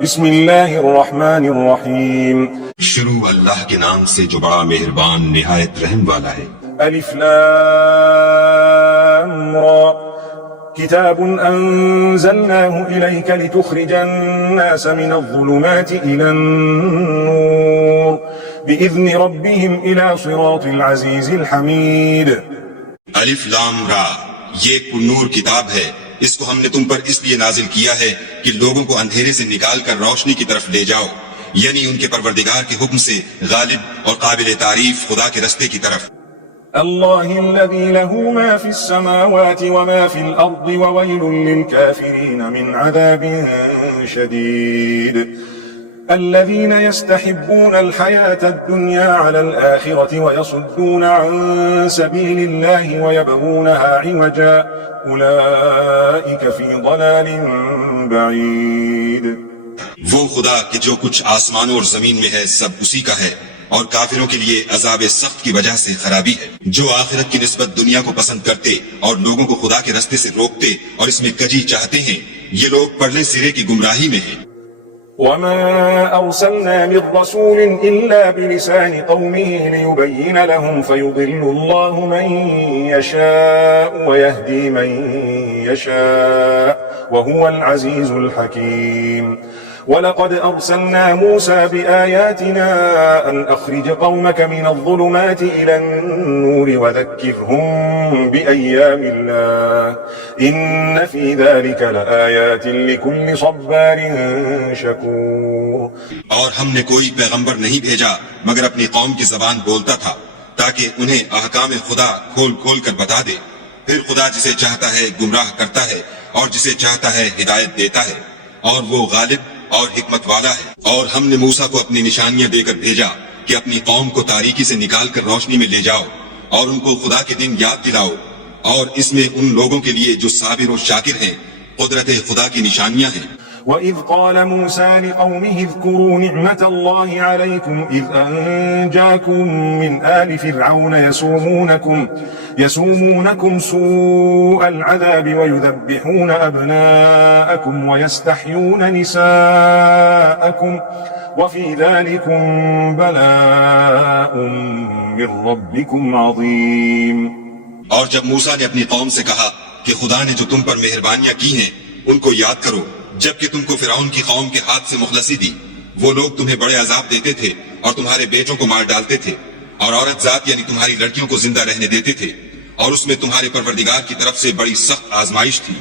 بسم الله الرحمن الرحيم. شروع اللہ کے نام سے جو بڑا مہربان نہایت رحم والا ہے. ألف لام را كتاب أنزلناه إليك لتخرج الناس من الظلمات إلى النور بإذن ربهم إلى صراط العزيز الحميد. الف لام را، یہ ایک نور کتاب ہے. اس کو ہم نے تم پر اس لیے نازل کیا ہے کہ لوگوں کو اندھیرے سے نکال کر روشنی کی طرف لے جاؤ، یعنی ان کے پروردگار کے حکم سے غالب اور قابل تعریف خدا کے رستے کی طرف. الله الذي له ما في السماوات وما في الأرض وويل للكافرين من عذاب شديد. الذين يستحبون الحياة الدنيا على الآخرة ويصدون عن سبيل الله ويبغونها عوجا أولئك في ضلال بعيد. وہ خدا کہ جو کچھ آسمانوں اور زمین میں ہے سب اسی کا ہے، اور کافروں کے لیے عذاب سخت کی وجہ سے خرابی ہے. جو آخرت کی نسبت دنیا کو پسند کرتے اور لوگوں کو خدا کے رستے سے روکتے اور اس میں کجی چاہتے ہیں، یہ لوگ پرلے سرے کی گمراہی میں ہیں. وما أرسلنا من رسول إلا بلسان قومه ليبين لهم فيضل الله من يشاء ويهدي من يشاء وهو العزيز الحكيم. ولقد أرسلنا موسى بآياتنا أن أخرج قومك من الظلمات إلى النور وذكرهم بأيام الله إن في ذلك لآيات لكل صبار شكور. اور ہم نے کوئی پیغمبر نہیں بھیجا مگر اپنی قوم کی زبان بولتا تھا تاکہ انہیں احکام خدا کھول کھول کر بتا دے. پھر خدا جسے چاہتا ہے گمراہ کرتا ہے اور جسے چاہتا ہے ہدایت دیتا ہے، اور وہ غالب اور حکمت والا ہے. اور ہم نے موسیٰ کو اپنی نشانیاں دے کر بھیجا کہ اپنی قوم کو تاریکی سے نکال کر روشنی میں لے جاؤ اور ان کو خدا کے دن یاد دلاؤ، اور اس میں ان لوگوں کے لیے جو صابر و شاکر ہیں قدرت خدا کی نشانیاں ہیں. وَإِذْ قَالَ مُوسَى لِقَوْمِهِ اذْكُرُوا نِعْمَةَ اللَّهِ عَلَيْكُمْ إِذْ أَنْجَاكُمْ مِنْ آلِ فِرْعَوْنَ يَسُومُونَكُمْ سُوءَ الْعَذَابِ وَيُذَبِّحُونَ أَبْنَاءَكُمْ وَيَسْتَحْيُونَ نِسَاءَكُمْ وَفِي ذَلِكُمْ بَلَاءٌ مِّن رَّبِّكُمْ عَظِيمٌ. اور جب موسیٰ نے اپنی قوم سے کہا کہ خدا نے جو تم پر مہربانیاں کی ہیں ان کو یاد کرو، جبکہ تم کو فرعون کی قوم کے ہاتھ سے مخلصی دی. وہ لوگ تمہیں بڑے عذاب دیتے تھے اور تمہارے بیٹوں کو مار ڈالتے تھے، اور عورت ذات یعنی تمہاری لڑکیوں کو زندہ رہنے دیتے تھے، اور اس میں تمہارے پروردگار کی طرف سے بڑی سخت آزمائش تھی.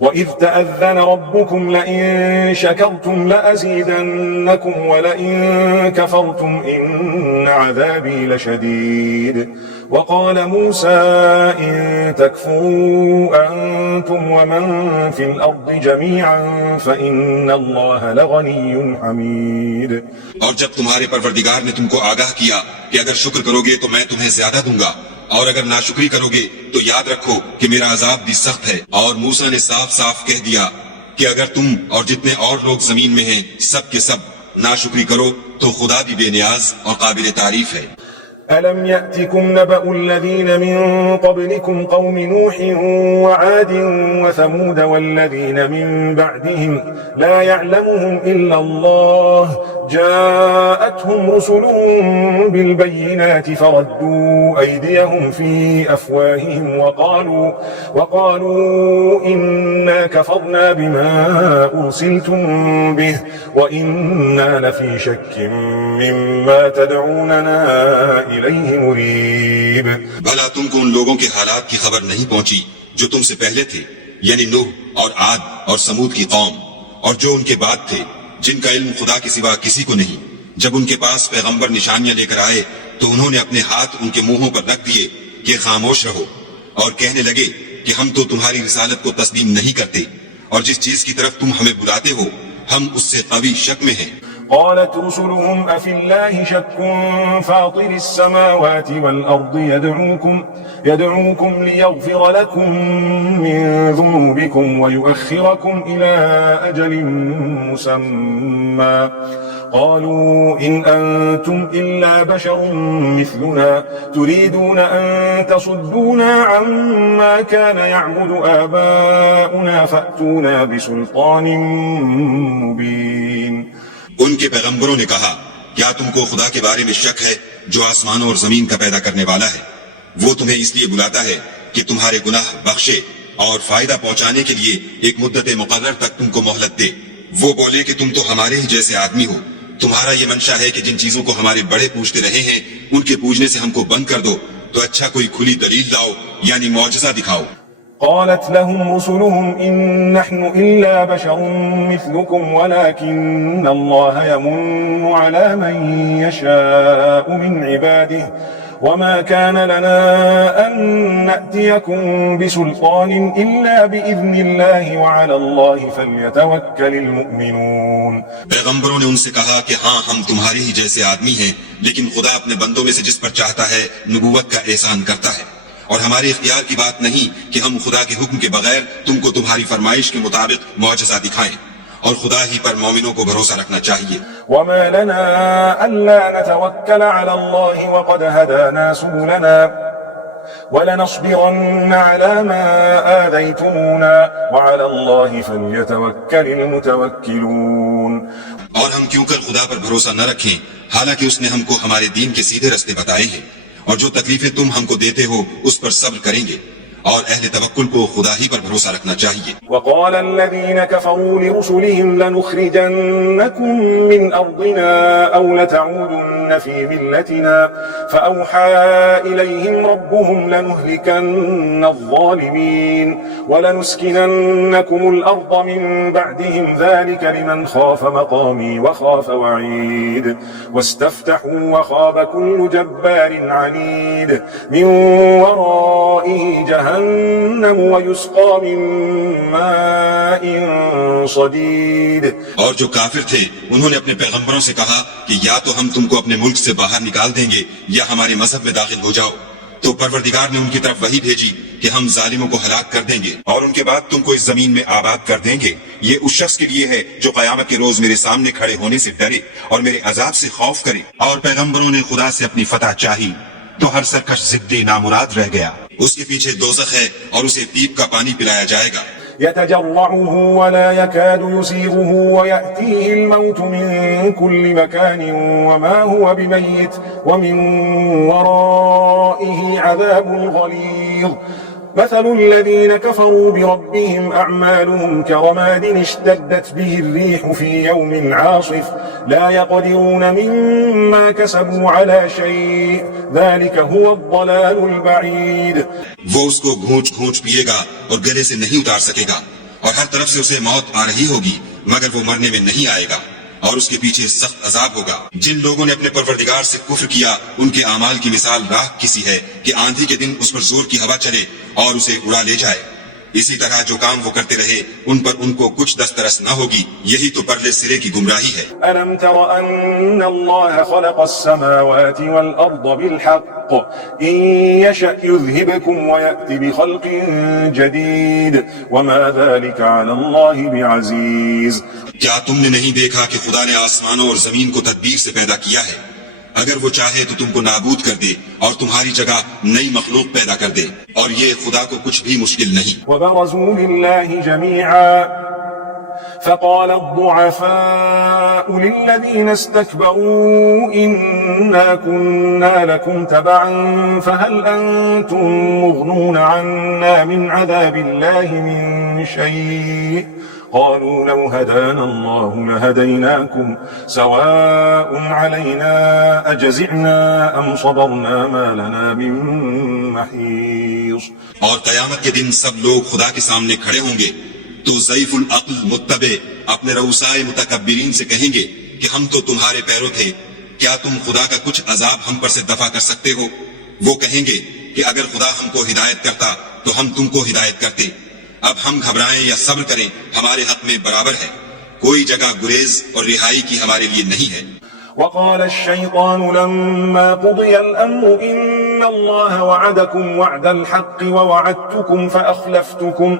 وَإِذْ تَأَذَّنَ رَبُّكُمْ لَئِن شَكَرْتُمْ لَأَزِيدَنَّكُمْ وَلَئِن كَفَرْتُمْ إِنَّ عَذَابِي لَشَدِيدٌ. وقال موسى إن تكفروا أنتم ومن في الأرض جميعا فإن الله لغني حميد. اور جب تمہارے پروردگار نے تم کو آگاہ کیا کہ اگر شکر کرو گے تو میں تمہیں زیادہ دوں گا، اور اگر ناشکری کرو گے تو یاد رکھو کہ میرا عذاب بھی سخت ہے. اور موسیٰ نے صاف صاف کہہ دیا کہ اگر تم اور جتنے اور لوگ زمین میں ہیں سب کے سب ناشکری کرو تو خدا بھی بے نیاز اور قابل تعریف ہے. ألم يأتكم نبأ الذين من قبلكم قوم نوح وعاد وثمود والذين من بعدهم لا يعلمهم إلا الله جاءتهم رسلهم بالبينات فردوا أيديهم في أفواههم وقالوا إنا كفرنا بما أرسلتم به وإنا لفي شك مما تدعوننا إليه مريب. بھلا تم کو ان لوگوں کے حالات کی خبر نہیں پہنچی جو تم سے پہلے تھے، یعنی نوح اور عاد اور سمود کی قوم، اور جو ان کے بعد تھے جن کا علم خدا کے سوا کسی کو نہیں. جب ان کے پاس پیغمبر نشانیاں لے کر آئے تو انہوں نے اپنے ہاتھ ان کے منہوں پر رکھ دیے کہ خاموش رہو، اور کہنے لگے کہ ہم تو تمہاری رسالت کو تسلیم نہیں کرتے، اور جس چیز کی طرف تم ہمیں بلاتے ہو ہم اس سے قوی شک میں ہیں. قالت رسلهم أفي الله شك فاطر السماوات والأرض يدعوكم ليغفر لكم من ذنوبكم ويؤخركم إلى أجل مسمى قالوا إن أنتم إلا بشر مثلنا تريدون أن تصدونا عما كان يعبد آباؤنا فأتونا بسلطان مبين. ان کے پیغمبروں نے کہا کیا تم کو خدا کے بارے میں شک ہے جو آسمانوں اور زمین کا پیدا کرنے والا ہے؟ وہ تمہیں اس لیے بلاتا ہے کہ تمہارے گناہ بخشے اور فائدہ پہنچانے کے لیے ایک مدت مقرر تک تم کو مہلت دے. وہ بولے کہ تم تو ہمارے ہی جیسے آدمی ہو، تمہارا یہ منشا ہے کہ جن چیزوں کو ہمارے بڑے پوجتے رہے ہیں ان کے پوجنے سے ہم کو بند کر دو، تو اچھا کوئی کھلی دلیل لاؤ یعنی معجزہ دکھاؤ. قالت لهم رسلهم إن نحن إلا بشر مثلكم ولكن الله يمن على من يشاء من عباده وما كان لنا أن نأتيكم بسلطان إلا بإذن الله وعلى الله فليتوكل المؤمنون. پیغمبروں نے ان سے کہا کہ ہاں ہم تمہارے ہی جیسے آدمی ہیں، لیکن خدا اپنے بندوں میں سے جس پر چاہتا ہے نبوت کا احسان کرتا ہے، اور ہمارے اختیار کی بات نہیں کہ ہم خدا کے حکم کے بغیر تم کو تمہاری فرمائش کے مطابق معجزہ دکھائیں، اور خدا ہی پر مومنوں کو بھروسہ رکھنا چاہیے. وما لنا ألا نتوكل على الله وقد هدانا سبلنا ولنصبرن على ما آذيتمونا وعلى الله فليتوكل المتوكلون. اور ہم کیوں کر خدا پر بھروسہ نہ رکھیں حالانکہ اس نے ہم کو ہمارے دین کے سیدھے رستے بتائے ہیں، اور جو تکلیفیں تم ہم کو دیتے ہو اس پر صبر کریں گے، اور اہل توکل کو خدا ہی پر بھروسہ رکھنا چاہیے. وقال الذين كفروا لرسلهم لنخرجنكم من أرضنا أو لتعودن في ملتنا فأوحى إليهم ربهم لنهلكن الظالمين ولنسكننكم الأرض من بعدهم ذلك لمن خاف مقامي وخاف وعيد واستفتحوا وخاب كل جبار عنيد من ورائه جهنم ويسقى من ماء صديد. اور جو کافر تھے انہوں نے اپنے پیغمبروں سے کہا کہ یا تو ہم تم کو اپنے ملک سے باہر نکال دیں گے یا ہمارے مذہب میں داخل ہو جاؤ. تو پروردگار نے ان کی طرف وحی بھیجی کہ ہم ظالموں کو ہلاک کر دیں گے اور ان کے بعد تم کو اس زمین میں آباد کر دیں گے. یہ اس شخص کے لیے ہے جو قیامت کے روز میرے سامنے کھڑے ہونے سے ڈرے اور میرے عذاب سے خوف کرے. اور پیغمبروں نے خدا سے اپنی فتح چاہی تو ہر سرکش ضدی نامراد رہ گیا. اس کے پیچھے دوزخ ہے اور اسے پیپ کا پانی پلایا جائے گا. يتجرعه ولا يكاد يسيغه ويأتيه الموت من كل مكان وما هو بميت ومن ورائه عذاب غليظ. مثل الذين كفروا بربهم أعمالهم كرماد اشتدت به الريح في يوم عاصف لا يقدرون مما كسبوا على شيء ذلك هو الضلال البعيد. وہ اس کو گھونچ گھونچ پیے گا اور گلے سے نہیں اتار سکے گا، اور ہر طرف سے اسے موت آ رہی ہوگی مگر وہ مرنے میں نہیں آئے گا، اور اس کے پیچھے سخت عذاب ہوگا. جن لوگوں نے اپنے پروردگار سے کفر کیا ان کے اعمال کی مثال راکھ کسی ہے کہ آندھی کے دن اس پر زور کی ہوا چلے اور اسے اڑا لے جائے. اسی طرح جو کام وہ کرتے رہے ان پر ان کو کچھ دسترس نہ ہوگی. یہی تو پرلے سرے کی گمراہی ہے. ألم تر أن الله خلق السماوات والأرض بالحق إن يشأ يذهبكم ويأتي بخلق جديد وما ذلك على الله بعزيز. کیا تم نے نہیں دیکھا کہ خدا نے آسمانوں اور زمین کو تدبیر سے پیدا کیا ہے؟ اگر وہ چاہے تو تم کو نابود کر دے اور تمہاری جگہ نئی مخلوق پیدا کر دے، اور یہ خدا کو کچھ بھی مشکل نہیں. وبرزوا لله جميعا فقال الضعفاء للذين استكبروا إنا كنا لكم تبعا فهل أنتم مغنون عنا من عذاب الله من شيء قالوا لو هدانا الله لهديناكم سواء علينا أجزعنا أم صبرنا ما لنا من محيص. اور قیامت کے دن سب لوگ خدا کے سامنے کھڑے ہوں گے تو ضعیف العقل متبع اپنے رؤسائے متکبرین سے کہیں گے کہ ہم تو تمہارے پیرو تھے، کیا تم خدا کا کچھ عذاب ہم پر سے دفع کر سکتے ہو؟ وہ کہیں گے کہ اگر خدا ہم کو ہدایت کرتا تو ہم تم کو ہدایت کرتے. اب ہم گھبرائیں یا صبر کریں ہمارے حق میں برابر ہے. کوئی جگہ گریز اور رہائی کی ہمارے لیے نہیں ہے۔ وقال الشيطان لما قضي الأمر إن الله وعدكم وعد الحق ووعدتكم فأخلفتكم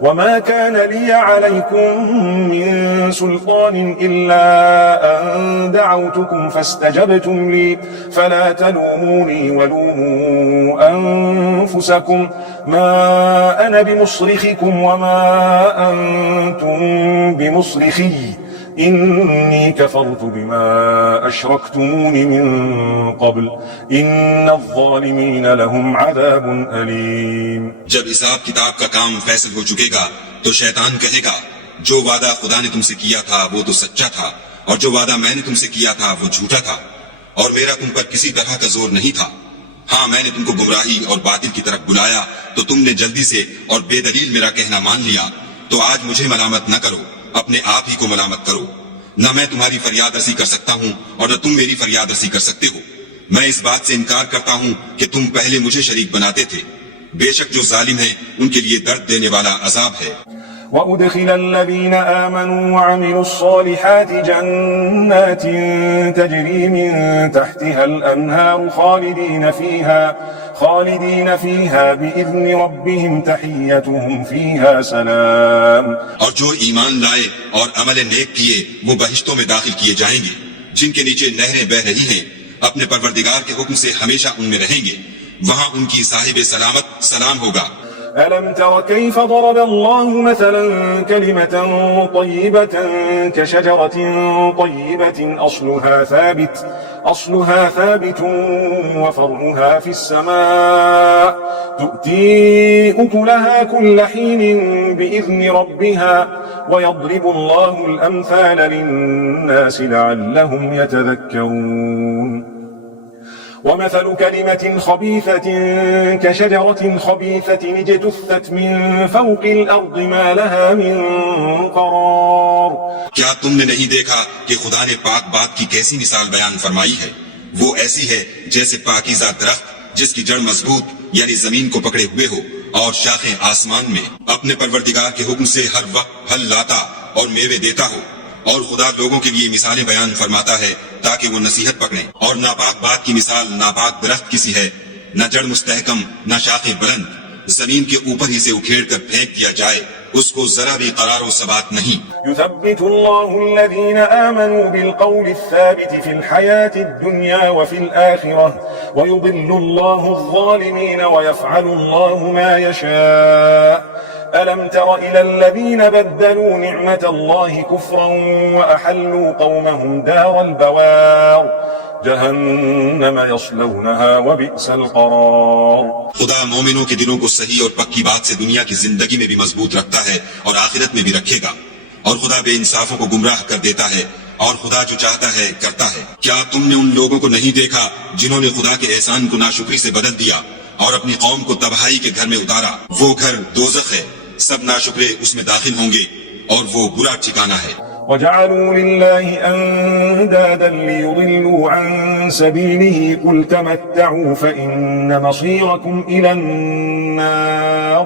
وما كان لي عليكم من سلطان إلا أن دعوتكم فاستجبتم لي فلا تلوموني ولوموا أنفسكم ما أنا بمصرخكم وما أنتم بمصرخي إني كفرت بما أشركتمون من قبل إن الظالمين لهم عذاب أليم۔ جب حساب کتاب کا کام فیصل ہو چکے گا تو شیطان کہے گا جو وعدہ خدا نے تم سے کیا تھا وہ تو سچا تھا اور جو وعدہ میں نے تم سے کیا تھا وہ جھوٹا تھا اور میرا تم پر کسی طرح کا زور نہیں تھا۔ ہاں میں نے تم کو گمراہی اور باطل کی طرف بلایا تو تم نے جلدی سے اور بے دلیل میرا کہنا مان لیا، تو آج مجھے ملامت نہ کرو، اپنے آپ ہی کو ملامت کرو۔ نہ میں تمہاری فریاد رسی کر سکتا ہوں اور نہ تم میری فریاد رسی کر سکتے ہو۔ میں اس بات سے انکار کرتا ہوں کہ تم پہلے مجھے شریک بناتے تھے۔ بے شک جو ظالم ہیں ان کے لیے درد دینے والا عذاب ہے۔ وأدخل الذين آمنوا وعملوا الصالحات جنات تجري من تحتها الأنهار خالدين فيها بإذن ربهم تحيتهم فيها سلام۔ اور جو ایمان لائے اور عمل نیک کیے وہ بہشتوں میں داخل کیے جائیں گے جن کے نیچے نہریں بہ رہی ہیں، اپنے پروردگار کے حکم سے ہمیشہ ان میں رہیں گے، وہاں ان کی صاحب سلامت سلام ہوگا۔ ألم تر كيف ضرب الله مثلا كلمة طيبة كشجرة طيبة أصلها ثابت وفرعها في السماء تؤتي أكلها كل حين بإذن ربها ويضرب الله الأمثال للناس لعلهم يتذكرون۔ ومثل كلمة خبيثة كشجرة خبيثة اجتثت من فوق الأرض ما لها من قرار۔ کیا تم نے نہیں دیکھا کہ خدا نے پاک بات کی کیسی مثال بیان فرمائی ہے؟ وہ ایسی ہے جیسے پاکیزہ درخت جس کی جڑ مضبوط یعنی زمین کو پکڑے ہوئے ہو اور شاخیں آسمان میں، اپنے پروردگار کے حکم سے ہر وقت پھل لاتا اور میوے دیتا ہو۔ اور خدا لوگوں کے لیے مثالیں بیان فرماتا ہے تاکہ وہ نصیحت پکڑیں۔ اور ناپاک بات کی مثال ناپاک درخت کسی ہے، نہ جڑ مستحکم نہ شاخیں بلند، زمین کے اوپر ہی سے اکھیڑ کر پھینک دیا جائے، اس کو ذرا بھی قرار و ثبات نہیں۔ يثبت الله الذين آمنوا بالقول الثابت في الحياة الدنيا وفي الآخرة ويضل الله الظالمين ويفعل الله ما يشاء۔ ألم تر إلى الذين بدلوا نعمة الله كفرا وأحلوا قومهم دار البوار جهنم يصلونها وبئس القرار۔ خدا مومنوں کے دلوں کو صحیح اور پکی بات سے دنیا کی زندگی میں بھی مضبوط رکھتا ہے اور آخرت میں بھی رکھے گا، اور خدا بے انصافوں کو گمراہ کر دیتا ہے، اور خدا جو چاہتا ہے کرتا ہے۔ کیا تم نے ان لوگوں کو نہیں دیکھا جنہوں نے خدا کے احسان کو ناشکری سے بدل دیا اور اپنی قوم کو تباہی کے گھر میں اتارا؟ وہ گھر دوزخ ہے، سب ناشکرے اس میں داخل ہوں گے اور وہ برا ٹھکانہ ہے۔ وجعلوا لله أندادا ليضلوا عن سبيله قل تمتعوا فإن مصيركم إلى النار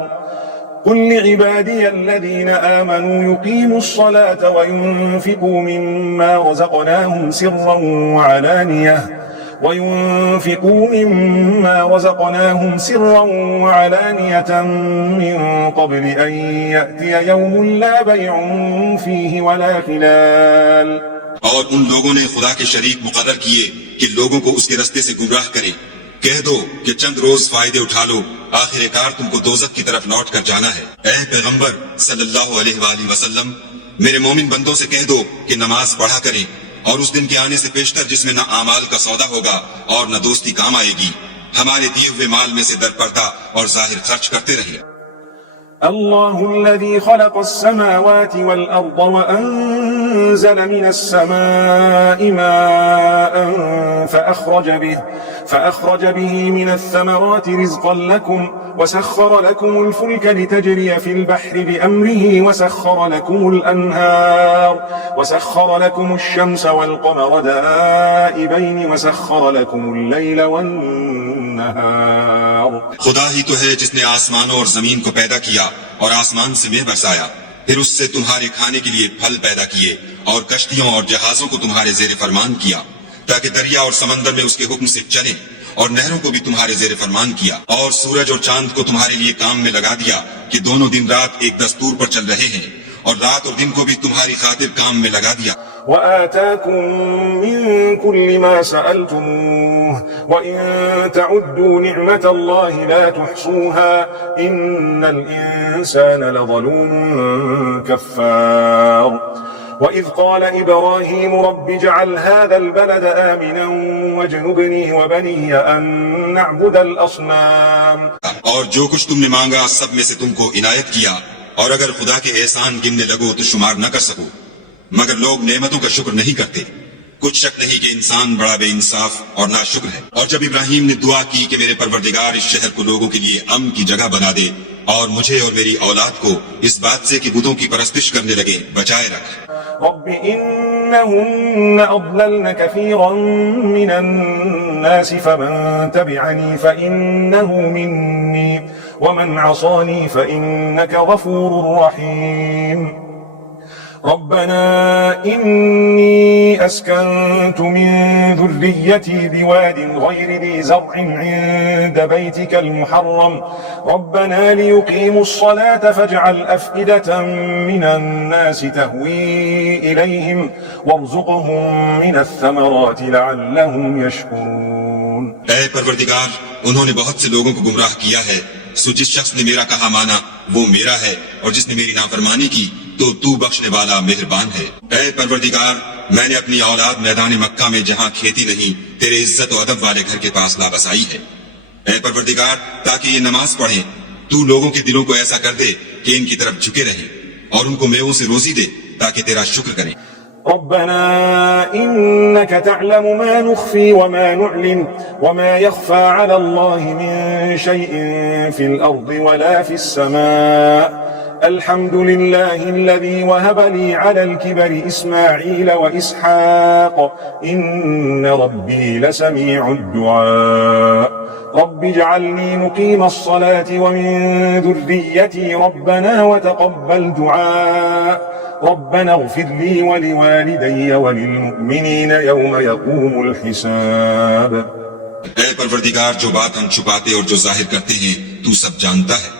قل لعبادي الذين آمنوا يقيموا الصلاة وينفقوا مما رزقناهم سرا وعلانية من قبل أن يأتي يوم لا بيع فيه ولا خلال۔ اور ان لوگوں نے خدا کے شریک مقرر کیے کہ لوگوں کو اس کے رستے سے گمراہ کریں۔ کہہ دو کہ چند روز فائدے اٹھا لو، آخر کار تم کو دوزخ کی طرف لوٹ کر جانا ہے۔ اے پیغمبر صلی اللہ علیہ وآلہ وسلم، میرے مومن بندوں سے کہہ دو کہ نماز پڑھا کریں، اور اس دن کے آنے سے پیشتر جس میں نہ اعمال کا سودا ہوگا اور نہ دوستی کام آئے گی، ہمارے دیے ہوئے مال میں سے درپردہ اور ظاہر خرچ کرتے رہیں۔ الله الذي خلق السماوات والأرض وأنزل من السماء ماء فأخرج به من الثمرات رزقا لكم وسخر لكم الفلك لتجري في البحر بأمره وسخر لكم الأنهار وسخر لكم الشمس والقمر دائبين وسخر لكم الليل والنهار۔ خدا ہی تو ہے جس نے آسمانوں اور زمین کو پیدا کیا اور آسمان سے مے برسایا، پھر اس سے تمہارے کھانے کے لیے پھل پیدا کیے اور کشتیوں اور جہازوں کو تمہارے زیر فرمان کیا تاکہ دریا اور سمندر میں اس کے حکم سے چلیں، اور نہروں کو بھی تمہارے زیر فرمان کیا، اور سورج اور چاند کو تمہارے لیے کام میں لگا دیا کہ دونوں دن رات ایک دستور پر چل رہے ہیں، اور رات اور دن کو بھی تمہاری خاطر کام میں لگا دیا۔ وآتاكم من كل ما سألتموه وإن تعدوا نعمة الله لا تحصوها إن الإنسان لظلوم كفار وإذ قال إبراهيم رب اجعل هذا البلد آمنا واجنبني وبني أن نعبد الأصنام۔ اور جو کچھ تم نے مانگا سب میں سے تم کو عنایت کیا، اور اگر خدا کے احسان گننے لگو تو شمار نہ کر سکو، مگر لوگ نعمتوں کا شکر نہیں کرتے۔ کچھ شک نہیں کہ انسان بڑا بے انصاف اور ناشکر ہے۔ اور جب ابراہیم نے دعا کی کہ میرے پروردگار اس شہر کو لوگوں کے لیے امن کی جگہ بنا دے اور مجھے اور میری اولاد کو اس بات سے کہ بتوں کی پرستش کرنے لگے بچائے رکھ۔ رب إنهن أضللن كثيرا من الناس فمن تبعني فإنه مني ومن عصاني فإنك غفور رحيم۔ ربنا إني أسكنت من ذريتي بواد غير ذي زرع عند بيتك المحرم ربنا ليقيموا الصلاة فاجعل أفئدة من الناس تهوي إليهم وارزقهم من الثمرات لعلهم يشكرون۔ اے پروردگار، انہوں نے بہت سے لوگوں کو گمراہ کیا ہے، سو جس شخص نے میرا کہا مانا وہ میرا ہے، اور جس نے میری نافرمانی کی تو بخشنے والا مہربان ہے۔ اے پروردگار، میں نے اپنی اولاد میدان مکہ میں جہاں کھیتی نہیں تیرے عزت و ادب والے گھر کے پاس لا بسائی ہے۔ اے پروردگار، تاکہ یہ نماز پڑھیں تو لوگوں کے دلوں کو ایسا کر دے کہ ان کی طرف جھکے رہیں، اور ان کو میووں سے روزی دے تاکہ تیرا شکر کریں۔ ربنا إنك تعلم ما نخفي وما نعلن وما يخفى على الله من شيء في الأرض ولا في السماء الحمد لله الذي وهب لي على الكبر إسماعيل وإسحاق إن ربي لسميع الدعاء رب اجعلني مقيم الصلاة ومن ذريتي ربنا وتقبل دعاء ربنا اغفر لي ولوالدي وللمؤمنين يوم يقوم الحساب۔ اے پروردگار، جو بات ہم چھپاتے اور جو ظاہر کرتے ہیں تو سب جانتا ہے،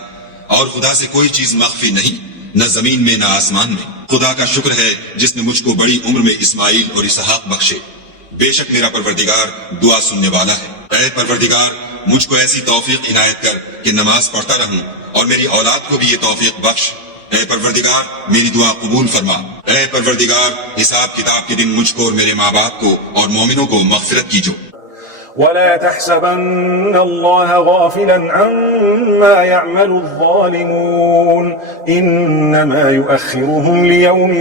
اور خدا سے کوئی چیز مخفی نہیں، نہ زمین میں نہ آسمان میں۔ خدا کا شکر ہے جس نے مجھ کو بڑی عمر میں اسماعیل اور اسحاق بخشے، بے شک میرا پروردگار دعا سننے والا ہے۔ اے پروردگار، مجھ کو ایسی توفیق عنایت کر کہ نماز پڑھتا رہوں، اور میری اولاد کو بھی یہ توفیق بخش۔ اے پروردگار، میری دعا قبول فرما۔ اے پروردگار، حساب کتاب کے دن مجھ کو اور میرے ماں باپ کو اور مومنوں کو مغفرت کیجو۔ ولا تحسبن الله غافلا عما يعمل الظالمون إنما يؤخرهم ليوم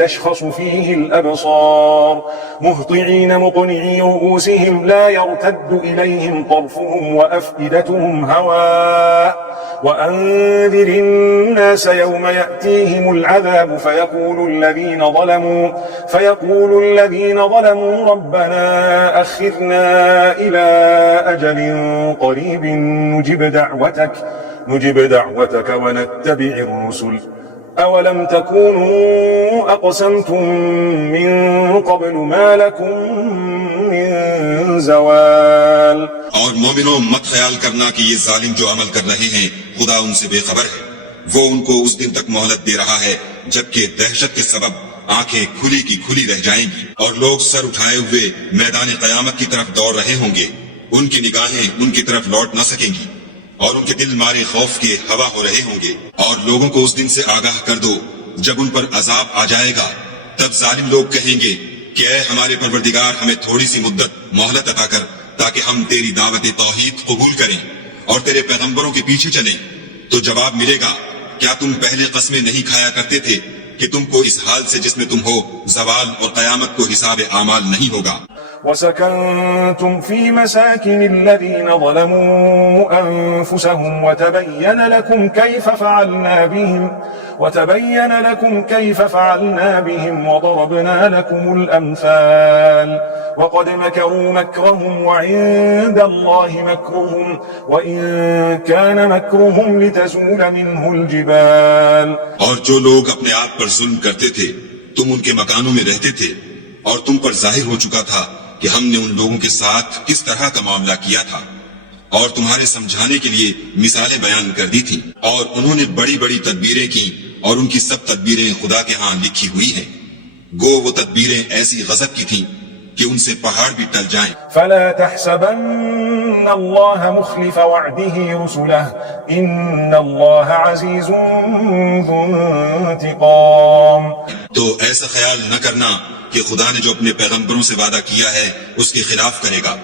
تشخص فيه الأبصار مهطعين مقنعي رؤوسهم لا يرتد إليهم طرفهم وأفئدتهم هواء وأنذر الناس يوم يأتيهم العذاب فيقول الذين ظلموا ربنا أخرنا إلى أجل قريب نجب دعوتك ونتبع الرسل أولم تكونوا أقسمتم من قبل ما لكم من زوال۔ اور مومنوں، مت خیال کرنا کہ یہ ظالم جو عمل کر رہے ہیں خدا ان سے بے خبر ہے، وہ ان کو اس دن تک مہلت دے رہا ہے جبکہ دہشت کے سبب آنکھیں کھلی کی کھلی رہ جائیں گی، اور لوگ سر اٹھائے ہوئے میدان قیامت کی طرف دوڑ رہے ہوں گے، ان کی نگاہیں ان کی طرف لوٹ نہ سکیں گی، اور ان کے دل مارے خوف کے ہوا ہو رہے ہوں گے۔ اور لوگوں کو اس دن سے آگاہ کر دو جب ان پر عذاب آ جائے گا، تب ظالم لوگ کہیں گے کہ اے ہمارے پروردگار، ہمیں تھوڑی سی مدت مہلت عطا کر تاکہ ہم تیری دعوت توحید قبول کریں اور تیرے پیغمبروں کے پیچھے چلیں۔ تو جواب ملے گا، کیا تم پہلے قسمیں نہیں کھایا کرتے تھے کہ تم کو اس حال سے جس میں تم ہو زوال اور قیامت کو حساب اعمال نہیں ہوگا؟ وسكنتم في مساكن الذين ظلموا أنفسهم وتبين لكم كيف فعلنا بهم وضربنا لكم الأمثال وقد مكروا مكرهم وعند الله مكرهم وإن كان مكرهم لتزول منه الجبال. اور جو لوگ اپنے آپ پر ظلم کرتے تھے تم ان کے مکانوں میں رہتے تھے اور تم پر ظاہر ہو چکا تھا کہ ہم نے ان لوگوں کے ساتھ کس طرح کا معاملہ کیا تھا اور تمہارے سمجھانے کے لیے مثالیں بیان کر دی تھی اور انہوں نے بڑی بڑی تدبیریں کی اور ان کی سب تدبیریں خدا کے ہاں لکھی ہوئی ہیں گو وہ تدبیریں ایسی غضب کی تھیں کہ ان سے پہاڑ بھی ٹل جائیں. فلا تحسبن الله مخلف وعده رسله ان الله عزيز ذو انتقام. تو ایسا خیال نہ کرنا کہ خدا نے جو اپنے پیغمبروں سے وعدہ کیا ہے اس کے خلاف کرے گا.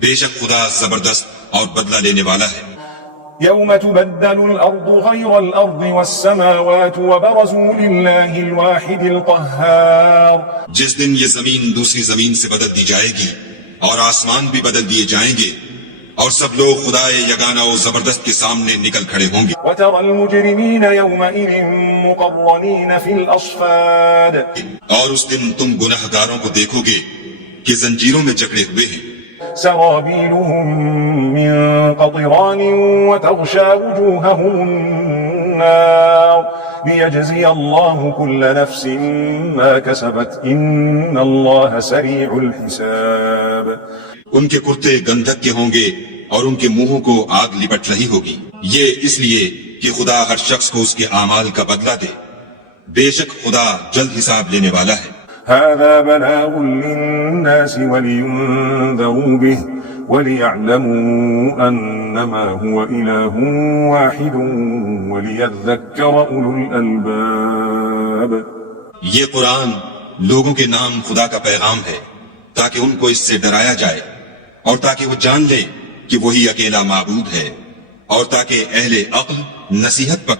بے شک خدا زبردست اور بدلہ لینے والا ہے. يوم تبدل الأرض غير الأرض والسماوات وبرزوا لله الواحد القهار. جس دن یہ زمین دوسری زمین سے بدل دی جائے گی اور آسمان بھی بدل دیے جائیں گے اور سب لوگ خدا یگانہ و زبردست کے سامنے نکل کھڑے ہوں گے. وترى المجرمين يومئذ مقرنين في الأصفاد. اور اس دن تم گناہگاروں کو دیکھو گے کہ زنجیروں میں جکڑے ہوئے ہیں. سرابيلهم من قطران وتغشى وجوههم النار ليجزي الله كل نفس ما كسبت إن الله سريع الحساب. ان کے کرتے گندھک کے ہوں گے اور ان کے منہوں کو آگ لپٹ رہی ہوگی. یہ اس لیے کہ خدا ہر شخص کو اس کے اعمال کا بدلہ دے. بے شک خدا جلد حساب لینے والا ہے. هذا بلاغ للناس ولينذروا به وليعلموا أنما هو إله واحد وليذكر أولو الألباب. یہ قرآن لوگوں کے نام خدا کا پیغام ہے تاکہ ان کو اس سے ڈرایا جائے اور تاکہ وہ جان لیں کہ وہی اکیلا معبود ہے اور تاکہ اہل عقل نصیحت پر